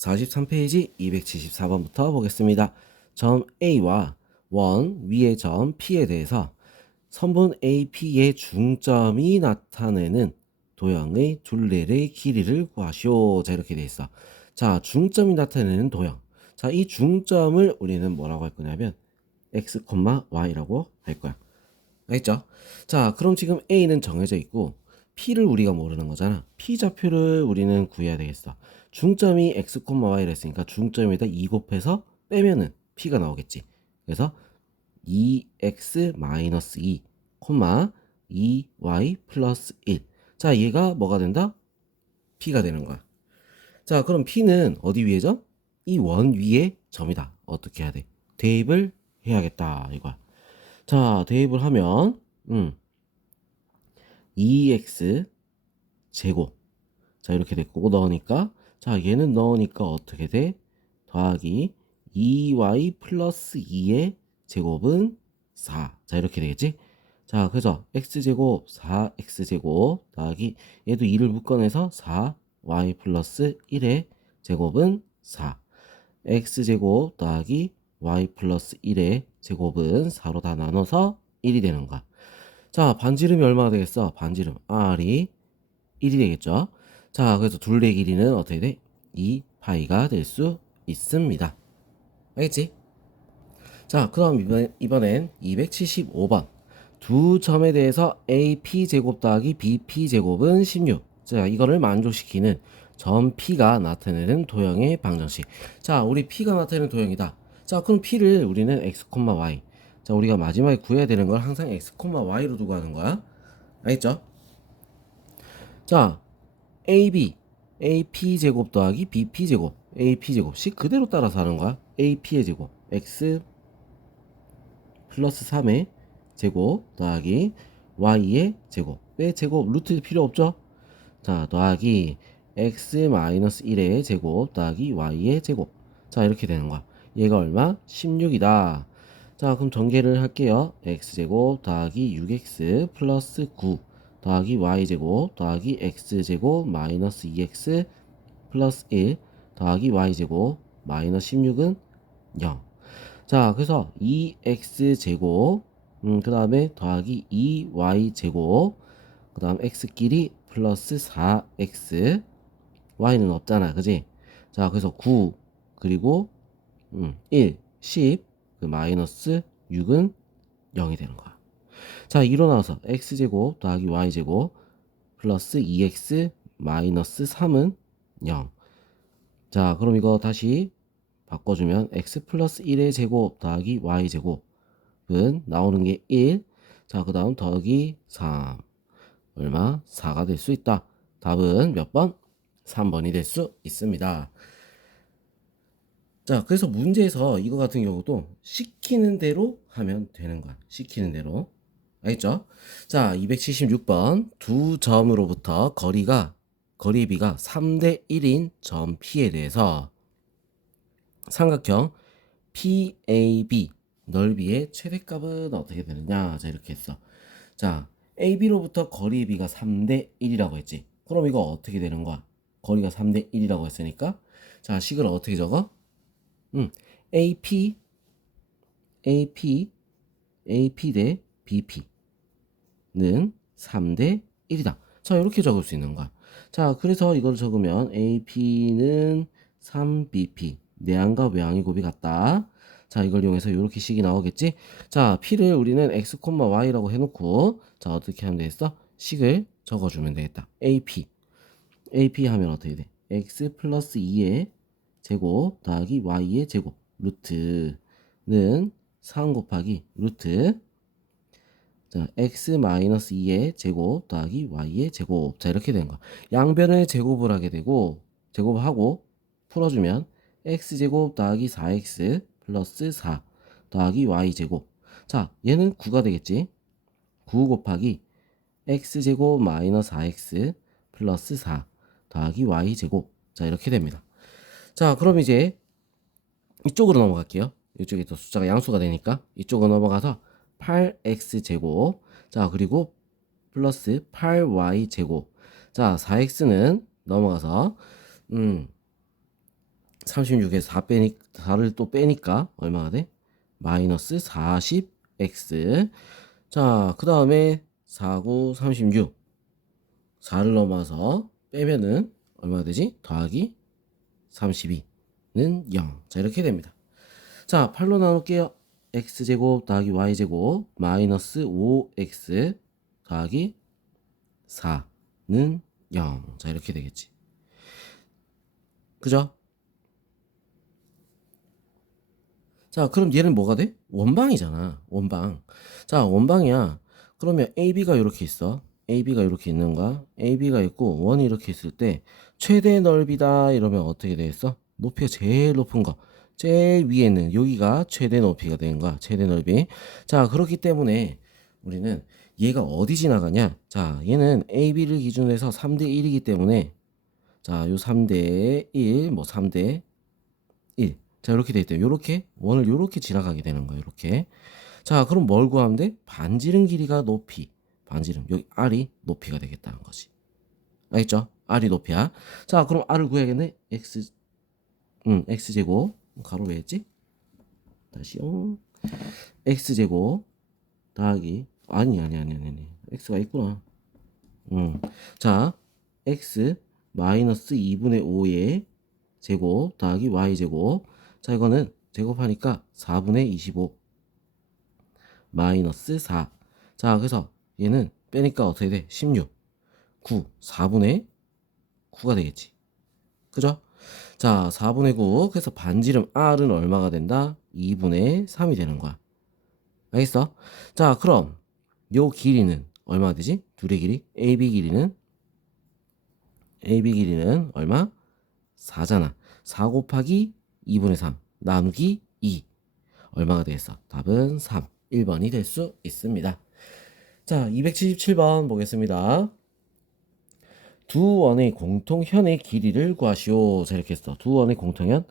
43페이지 274번부터 보겠습니다. 점 A와 원 위의 점 P에 대해서 선분 AP의 중점이 나타내는 도형의 둘레의 길이를 구하시오. 자, 이렇게 돼 있어. 자, 중점이 나타내는 도형. 자, 이 중점을 우리는 뭐라고 할 거냐면 x, y라고 할 거야. 알겠죠? 자, 그럼 지금 A는 정해져 있고 P를 우리가 모르는 거잖아. P 좌표를 우리는 구해야 되겠어. 중점이 x, y를 했으니까 중점에다 2 곱해서 빼면은 P가 나오겠지. 그래서 2x 2, 2y 플러스 1. 자, 얘가 뭐가 된다? P가 되는 거야. 자, 그럼 P는 어디 위에 점? 이 원 위에 점이다. 어떻게 해야 돼? 대입을 해야겠다. 이거야. 자, 대입을 하면, 음, 2x 제곱. 자, 이렇게 됐고, 넣으니까, 자, 얘는 넣으니까 어떻게 돼? 더하기 2y 플러스 2의 제곱은 4. 자, 이렇게 되겠지? 자, 그래서 x제곱 4x제곱 더하기 얘도 2를 묶어내서 4y 플러스 1의 제곱은 4. x제곱 더하기 y 플러스 1의 제곱은 4로 다 나눠서 1이 되는 거야. 자, 반지름이 얼마가 되겠어? 반지름 r이 1이 되겠죠? 자, 그래서 둘레 길이는 어떻게 돼? 2파이가 될 수 있습니다. 알겠지? 자, 그럼 이번, 이번엔 275번. 두 점에 대해서 AP 제곱 더하기 BP 제곱은 16. 자, 이거를 만족시키는 점 P가 나타내는 도형의 방정식. 자, 우리 P가 나타내는 도형이다. 자, 그럼 P를 우리는 x, y. 자, 우리가 마지막에 구해야 되는 걸 항상 x, y로 두고 하는 거야. 알겠죠? 자, AB, AP 제곱 더하기 BP 제곱, AP 제곱씩 그대로 따라서 하는 거야. AP의 제곱, x 플러스 3의 제곱 더하기 y의 제곱. 왜 제곱? 루트 필요 없죠? 자, 더하기 x 마이너스 1의 제곱 더하기 y의 제곱. 자, 이렇게 되는 거야. 얘가 얼마? 16이다. 자, 그럼 전개를 할게요. x제곱 더하기 6x 플러스 9 더하기 y제곱 더하기 x제곱 마이너스 2x 플러스 1 더하기 y제곱 마이너스 16은 0. 자, 그래서 2x제곱 음, 그 다음에 더하기 2y제곱 그 다음 x끼리 플러스 4x y는 없잖아 그지 자 그래서 9 그리고 음, 1 10 그 마이너스 6은 0이 되는 거야 자 일어나서 x제곱 더하기 y제곱 플러스 2x 마이너스 3은 0 자 그럼 이거 다시 바꿔주면 x 플러스 1의 제곱 더하기 y제곱은 나오는 게 1. 자, 그 다음 더하기 3. 얼마? 4가 될 수 있다. 답은 몇 번? 3번이 될 수 있습니다. 자, 그래서 문제에서 이거 같은 경우도 시키는 대로 하면 되는 거야. 시키는 대로. 알겠죠? 자, 276번. 두 점으로부터 거리가, 거리비가 3대 1인 점 P에 대해서 삼각형 PAB 넓이의 최대값은 어떻게 되느냐? 자, 이렇게 했어. 자, AB로부터 거리 B가 3대 1이라고 했지. 그럼 이거 어떻게 되는 거야? 거리가 3대 1이라고 했으니까. 자, 식을 어떻게 적어? 음, AP, AP, AP 대 BP 는 3대 1이다. 자, 이렇게 적을 수 있는 거야. 자, 그래서 이걸 적으면 AP는 3BP. 내항과 외항의 곱이 같다. 자, 이걸 이용해서 이렇게 식이 나오겠지? 자, P를 우리는 X, Y라고 해놓고, 자, 어떻게 하면 되겠어? 식을 적어주면 되겠다. AP. AP 하면 어떻게 돼? X 플러스 2의 제곱 더하기 Y의 제곱. 루트는 3 곱하기 루트. 자, x 마이너스 2의 제곱 더하기 y의 제곱. 자, 이렇게 된 거야. 양변을 제곱을 하게 되고, 제곱하고 풀어주면 x제곱 더하기 4x 플러스 4 더하기 y제곱. 자 얘는 9가 되겠지? 9 곱하기 x제곱 마이너스 4x 플러스 4 더하기 y제곱. 자 이렇게 됩니다. 자 그럼 이제 이쪽으로 넘어갈게요. 이쪽에 또 숫자가 양수가 되니까 이쪽으로 넘어가서 8x제곱 자 그리고 플러스 8y제곱 자 4x는 넘어가서 음 36에 4 빼니 4를 또 빼니까 얼마가 돼? 마이너스 40x. 자, 그 다음에 4, 9, 36. 4를 넘어서 빼면은 얼마가 되지? 더하기 32는 0. 자, 이렇게 됩니다. 자, 8로 나눌게요. X제곱 더하기 y제곱 마이너스 5x 더하기 4는 0. 자, 이렇게 되겠지. 그죠? 자, 그럼 얘는 뭐가 돼? 원방이잖아. 원방. 자, 원방이야. 그러면 AB가 이렇게 있어. AB가 이렇게 있는 거야. AB가 있고 원이 이렇게 있을 때 최대 넓이다 이러면 어떻게 되겠어? 높이가 제일 높은 거. 제일 위에 있는 여기가 최대 높이가 되는 거야. 최대 넓이. 자, 그렇기 때문에 우리는 얘가 어디 지나가냐? 자, 얘는 AB를 기준으로 해서 3대 1이기 때문에 자, 요 3대 1, 뭐 3대 1. 자, 이렇게 돼 있대요. 요렇게 원을 요렇게 지나가게 되는 거예요. 이렇게. 자, 그럼 뭘 구하면 돼? 반지름 길이가 높이. 반지름. 여기 R이 높이가 되겠다는 거지. 알겠죠? R이 높이야. 자, 그럼 R을 구해야겠네. X 음, X 제곱. 가로 왜 했지? 다시요. X 제곱 더하기 아니 아니 아니 아니 아니. X가 있구나. 음. 자, X 마이너스 2분의 5의 제곱 더하기 Y 제곱. 자, 이거는 제곱하니까 4분의 25 마이너스 4. 자, 그래서 얘는 빼니까 어떻게 돼? 16. 9. 4분의 9가 되겠지. 그죠? 자, 4분의 9. 그래서 반지름 R은 얼마가 된다? 2분의 3이 되는 거야. 알겠어? 자, 그럼 요 길이는 얼마 되지? 둘의 길이? AB 길이는 AB 길이는 얼마? 4잖아. 4 곱하기 2분의 3 나누기 2 얼마가 되겠어? 답은 3. 1번이 될 수 있습니다. 자, 277번 보겠습니다. 두 원의 공통현의 길이를 구하시오. 자, 이렇게 했어. 두 원의 공통현,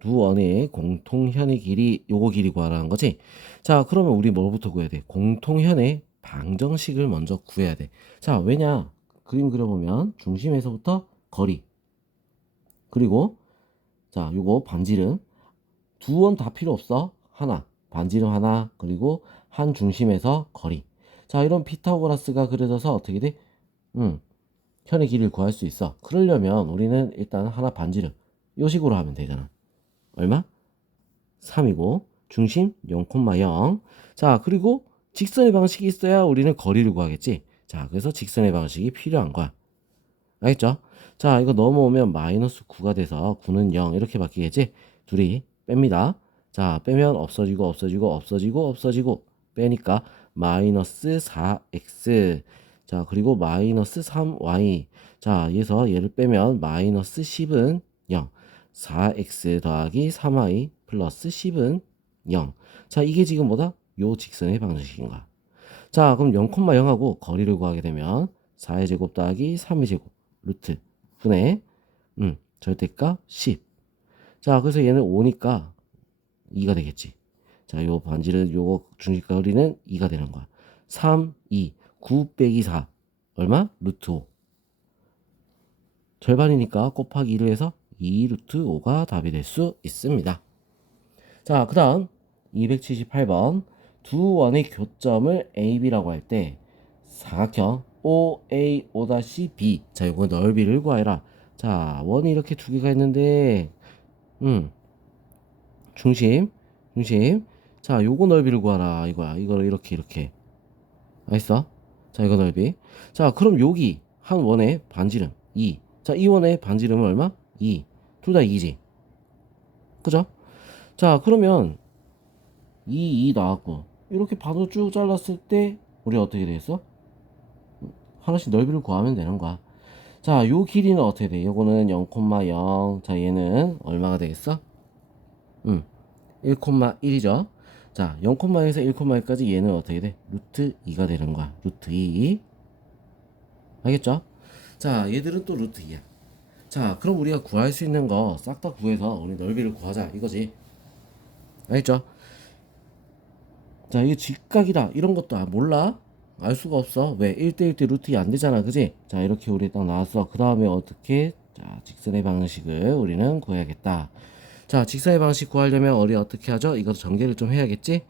두 원의 공통현의 길이, 요거 길이 구하라는 거지. 자, 그러면 우리 뭐부터 구해야 돼? 공통현의 방정식을 먼저 구해야 돼. 자, 왜냐? 그림 그려보면 중심에서부터 거리. 그리고, 자, 요거 반지름. 두 원 다 필요 없어. 하나. 반지름 하나. 그리고 한 중심에서 거리. 자, 이런 피타고라스가 그려져서 어떻게 돼? 음, 현의 길이를 구할 수 있어. 그러려면 우리는 일단 하나 반지름. 요 식으로 하면 되잖아. 얼마? 3이고, 중심 0,0. 자, 그리고 직선의 방식이 있어야 우리는 거리를 구하겠지. 자, 그래서 직선의 방식이 필요한 거야. 알겠죠? 자, 이거 넘어오면 마이너스 9가 돼서 9는 0 이렇게 바뀌겠지? 둘이 뺍니다. 자, 빼면 없어지고 없어지고 없어지고 없어지고 빼니까 마이너스 4x 자 그리고 마이너스 3y 자 여기서 얘를 빼면 마이너스 10은 0 4x 더하기 3y 플러스 10은 0 자 이게 지금 뭐다? 요 직선의 방정식인 거야. 자 그럼 0,0하고 거리를 구하게 되면 4의 제곱 더하기 3의 제곱 루트 분의 음 절대값 10 자 그래서 얘는 5니까 2가 되겠지. 자, 요 반지를 요거 중심 거리는 2가 되는 거야. 3, 2, 9 빼기 4. 얼마? 루트 5. 절반이니까 곱하기 2를 해서 2 루트 5가 답이 될 수 있습니다. 자, 그 다음 278번 두 원의 교점을 AB라고 할 때 사각형 OA, O-B 자, 요거 넓이를 구하라. 자, 원이 이렇게 두 개가 있는데 음 중심 중심 자, 요거 넓이를 구하라 이거야. 이거를 이렇게 이렇게. 알겠어? 자, 이거 넓이. 자, 그럼 여기 한 원의 반지름 2. 자, 이 원의 반지름은 얼마? 2. 둘 다 2지. 그죠? 자, 그러면 2, 2 나왔고 이렇게 반으로 쭉 잘랐을 때 우리 어떻게 되겠어? 하나씩 넓이를 구하면 되는 거야. 자, 요 길이는 어떻게 돼? 요거는 0,0. 자, 얘는 얼마가 되겠어? 음. 1,1이죠. 자, 0,1에서 1,1까지 얘는 어떻게 돼? 루트 2가 되는 거야. 루트 2. 알겠죠? 자, 얘들은 또 루트 2야. 자, 그럼 우리가 구할 수 있는 거 싹 다 구해서 우리 넓이를 구하자. 이거지. 알겠죠? 자, 이게 직각이다. 이런 것도 아, 몰라? 알 수가 없어. 왜? 1대1 대 루트 2 안 되잖아. 그지? 자, 이렇게 우리 딱 나왔어. 그 다음에 어떻게 자, 직선의 방식을 우리는 구해야겠다. 자, 직선의 방식 구하려면 우리 어떻게 하죠? 이것도 전개를 좀 해야겠지?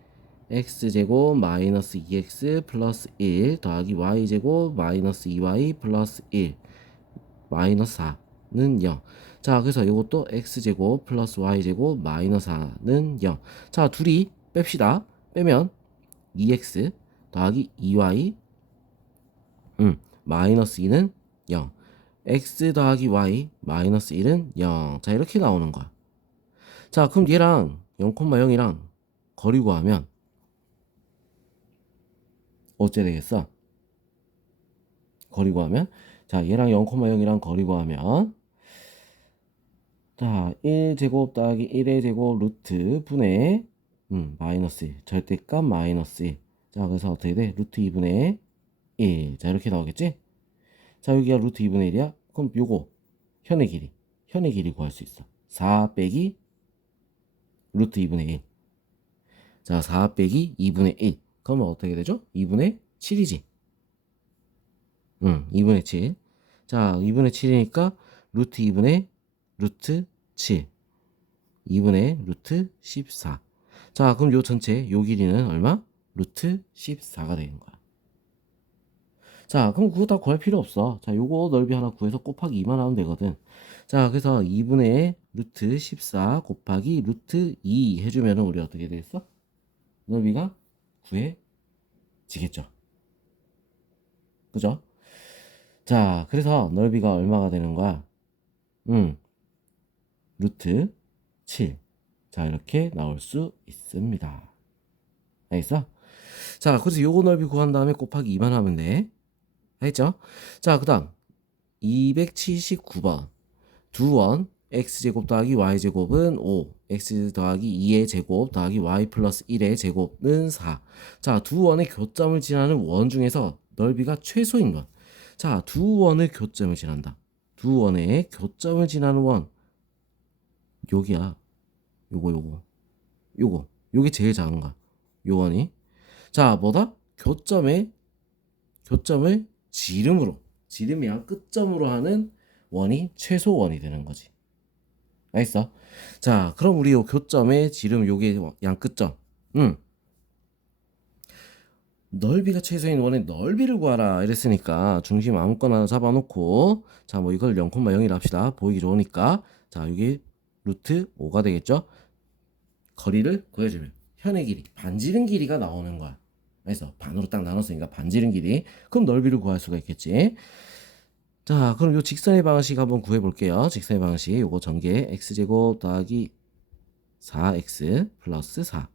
x제곱 마이너스 2x 플러스 1 더하기 y제곱 마이너스 2y 플러스 1 마이너스 4는 0. 자, 그래서 이것도 x제곱 플러스 y제곱 마이너스 4는 0. 자, 둘이 뺍시다. 빼면 2x 더하기 2y 음, 마이너스 2는 0. x 더하기 y 마이너스 1은 0. 자, 이렇게 나오는 거야. 자, 그럼 얘랑 0,0이랑 거리 구하면 어째 되겠어? 거리 구하면 자, 얘랑 0,0이랑 거리 구하면 자, 1제곱 더하기 1의 제곱 루트 분의 음, 마이너스 1. 절대값 마이너스 1. 자, 그래서 어떻게 돼? 루트 2분의 1. 자, 이렇게 나오겠지? 자, 여기가 루트 2분의 1이야? 그럼 요거 현의 길이. 현의 길이 구할 수 있어. 4 빼기 루트 2분의 1. 자, 4 빼기 2분의 1. 그러면 어떻게 되죠? 2분의 7이지. 응, 2분의 7. 자, 2분의 7이니까 루트 2분의 루트 7. 2분의 루트 14. 자, 그럼 요 전체 요 길이는 얼마? 루트 14가 되는 거야. 자, 그럼 그거 다 구할 필요 없어. 자, 요거 넓이 하나 구해서 곱하기 2만 하면 되거든. 자, 그래서 2분의 루트 14 곱하기 루트 2 해주면 우리 어떻게 되겠어? 넓이가 구해지겠죠. 그죠? 자, 그래서 넓이가 얼마가 되는 거야? 음, 루트 7. 자, 이렇게 나올 수 있습니다. 알겠어? 자, 그래서 요거 넓이 구한 다음에 곱하기 2만 하면 돼. 알겠죠? 자, 그 다음 279번 두원 x제곱 더하기 y제곱은 5 x 더하기 2의 제곱 더하기 y 플러스 1의 제곱은 4 자, 두 원의 교점을 지나는 원 중에서 넓이가 최소인 원. 자, 두 원의 교점을 지난다. 두 원의 교점을 지나는 원. 여기야. 요거 요거. 요거. 요게 제일 작은 거야. 요 원이. 자, 뭐다? 교점의 교점을 지름으로 지름이야 끝점으로 하는 원이 최소 원이 되는 거지. 알겠어? 자, 그럼 우리 요 교점의 지름 요게 양 끝점. 음. 넓이가 최소인 원의 넓이를 구하라 이랬으니까 중심 아무거나 잡아놓고 자 뭐 이걸 0,0이라 합시다. 보이기 좋으니까. 자 여기 루트 5가 되겠죠? 거리를 구해주면 현의 길이 반지름 길이가 나오는 거야. 그래서 반으로 딱 나눴으니까 반지름 길이. 그럼 넓이를 구할 수가 있겠지 자 그럼 요 직선의 방식 한번 구해 볼게요 직선의 방식 요거 전개 x제곱 더하기 4x 플러스 4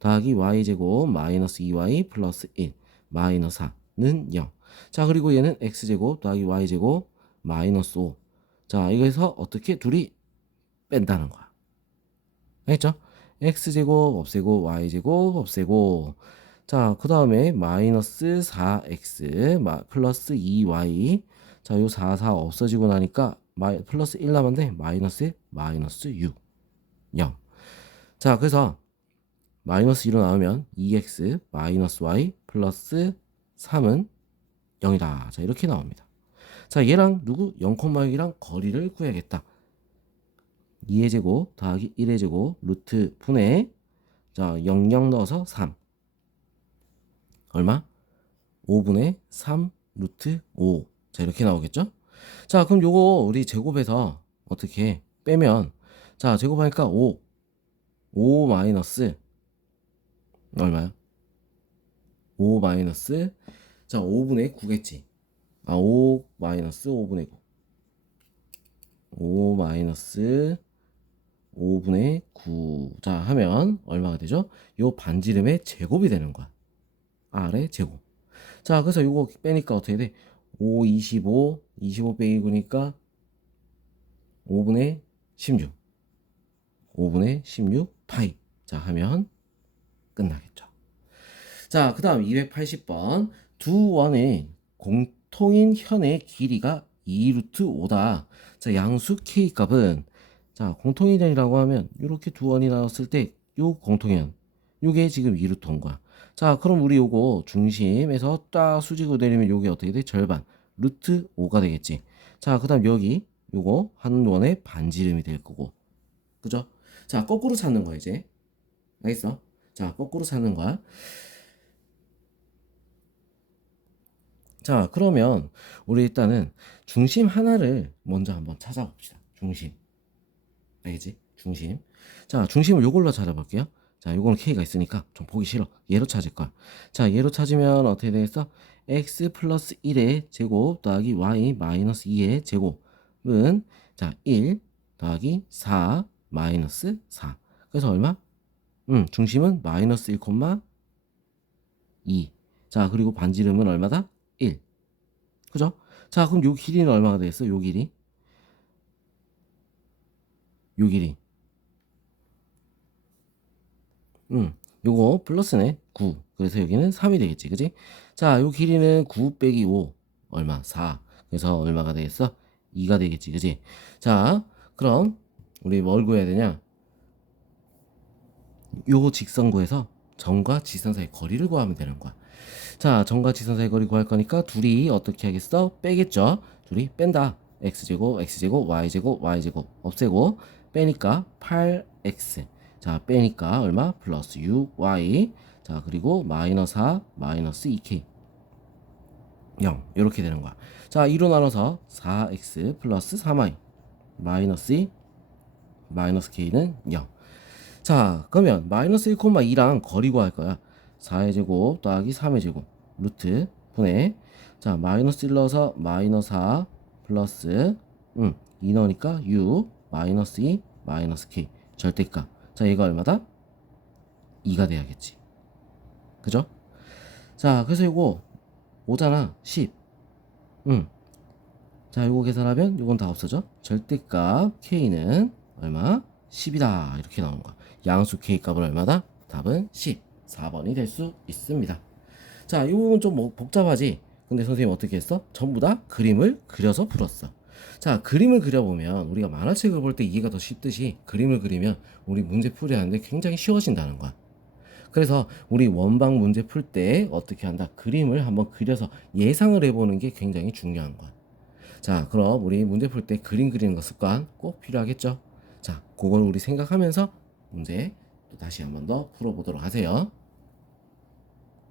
더하기 y제곱 마이너스 2y 플러스 1 마이너스 4는 0. 자 그리고 얘는 x제곱 더하기 y제곱 마이너스 5. 자 이거에서 어떻게 둘이 뺀다는 거야. 알겠죠? x제곱 없애고 y제곱 없애고 자 그 다음에 마이너스 4x 플러스 2y 자 요 4, 4 없어지고 나니까 마이, 플러스 1 남았는데 마이너스 마이너스 6 0. 자 그래서 마이너스 1로 나오면 2x 마이너스 y 플러스 3은 0이다. 자, 이렇게 나옵니다. 자, 얘랑 누구? 0,6이랑 거리를 구해야겠다. 2의 제곱 더하기 1의 제곱 루트 분의 자, 0, 0 넣어서 3. 얼마? 5분의 3 루트 5. 자, 이렇게 나오겠죠? 자, 그럼 요거 우리 제곱해서 어떻게 빼면 자, 제곱하니까 5. 5 마이너스 얼마야? 5 마이너스 자 5분의 9겠지 아5 마이너스 5분의 9 5 마이너스 5분의 9 자 하면 얼마가 되죠? 요 반지름의 제곱이 되는 거야 아래 제곱 자 그래서 요거 빼니까 어떻게 돼? 5 25 25 빼기 9니까 5분의 16 5분의 16 파이 자 하면 끝나겠죠. 자, 그 다음 280번. 두 원의 공통인 현의 길이가 2루트 5다. 자, 양수 K 값은, 자, 공통인이라고 하면, 이렇게 두 원이 나왔을 때, 요 공통인, 요게 지금 2루트 5인 거야. 자, 그럼 우리 요거 중심에서 딱 수직으로 내리면 요게 어떻게 돼? 절반. 루트 5가 되겠지. 자, 그 다음 여기, 요거 한 원의 반지름이 될 거고. 그죠? 자, 거꾸로 찾는 거야, 이제. 알겠어? 자, 거꾸로 찾는 거야. 자, 그러면 우리 일단은 중심 하나를 먼저 한번 찾아봅시다. 중심. 알겠지? 중심. 자, 중심을 요걸로 찾아볼게요. 자, 요거는 K가 있으니까 좀 보기 싫어. 얘로 찾을 거야. 자, 얘로 찾으면 어떻게 되겠어? X 플러스 1의 제곱 더하기 Y 마이너스 2의 제곱은 자, 1 더하기 4 마이너스 4. 그래서 얼마? 음, 중심은 마이너스 1, 2. 자, 그리고 반지름은 얼마다? 1. 그죠? 자, 그럼 요 길이는 얼마가 되겠어? 요 길이? 요 길이. 음, 요거 플러스네. 9. 그래서 여기는 3이 되겠지. 그지? 자, 요 길이는 9 빼기 5. 얼마? 4. 그래서 얼마가 되겠어? 2가 되겠지. 그지? 자, 그럼 우리 뭘 구해야 되냐? 요 직선 구해서 점과 지선 사이 거리를 구하면 되는 거야. 자, 점과 지선 사이 거리 구할 거니까 둘이 어떻게 하겠어? 빼겠죠? 둘이 뺀다. x제곱, x제곱, y제곱, y제곱 없애고 빼니까 8x. 자, 빼니까 얼마? 플러스 6y. 자, 그리고 마이너스 4, 마이너스 2k. 0. 이렇게 되는 거야. 자, 2로 나눠서 4x 플러스 3y. 마이너스 2, 마이너스 k는 0. 자, 그러면 마이너스 1, 2랑 거리 구할 거야. 4의 제곱 더하기 3의 제곱 루트 분해 자 마이너스 1 넣어서 마이너스 4 플러스 음, 2 넣으니까 6 마이너스 2 마이너스 k 절대값 자 얘가 얼마다? 2가 돼야겠지 그죠? 자 그래서 이거 5잖아 10 음. 자 요거 계산하면 요건 다 없어져 절대값 k는 얼마? 10이다 이렇게 나오는 거야 양수 k 값은 얼마다? 답은 10 4번이 될 수 있습니다. 자, 이 부분 좀뭐 복잡하지? 근데 선생님 어떻게 했어? 전부 다 그림을 그려서 풀었어. 자, 그림을 그려보면 우리가 만화책을 볼 때 이해가 더 쉽듯이 그림을 그리면 우리 문제 풀이 하는데 굉장히 쉬워진다는 거야. 그래서 우리 원방 문제 풀 때 어떻게 한다? 그림을 한번 그려서 예상을 해보는 게 굉장히 중요한 거야. 자, 그럼 우리 문제 풀 때 그림 그리는 거 습관 꼭 필요하겠죠? 자, 그걸 우리 생각하면서 문제 또 다시 한번 더 풀어보도록 하세요.